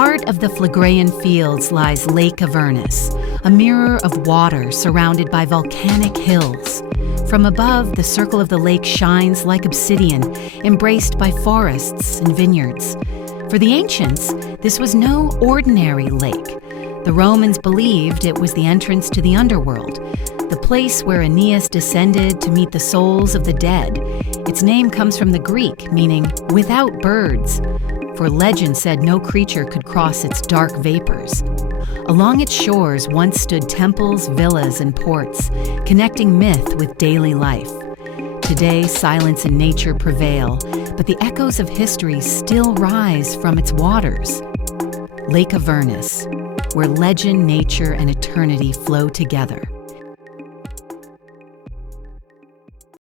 heart of the Phlegraean Fields lies Lake Avernus, a mirror of water surrounded by volcanic hills. From above, the circle of the lake shines like obsidian, embraced by forests and vineyards. For the ancients, this was no ordinary lake. The Romans believed it was the entrance to the Underworld, the place where Aeneid descended to meet the souls of the dead. Its name comes from the Greek, meaning without birds, for legend said no creature could cross its dark vapors. Along its shores once stood temples, villas, and ports, connecting myth with daily life. Today, silence and nature prevail, but the echoes of history still rise from its waters. Lake Avernus, where legend, nature, and eternity flow together.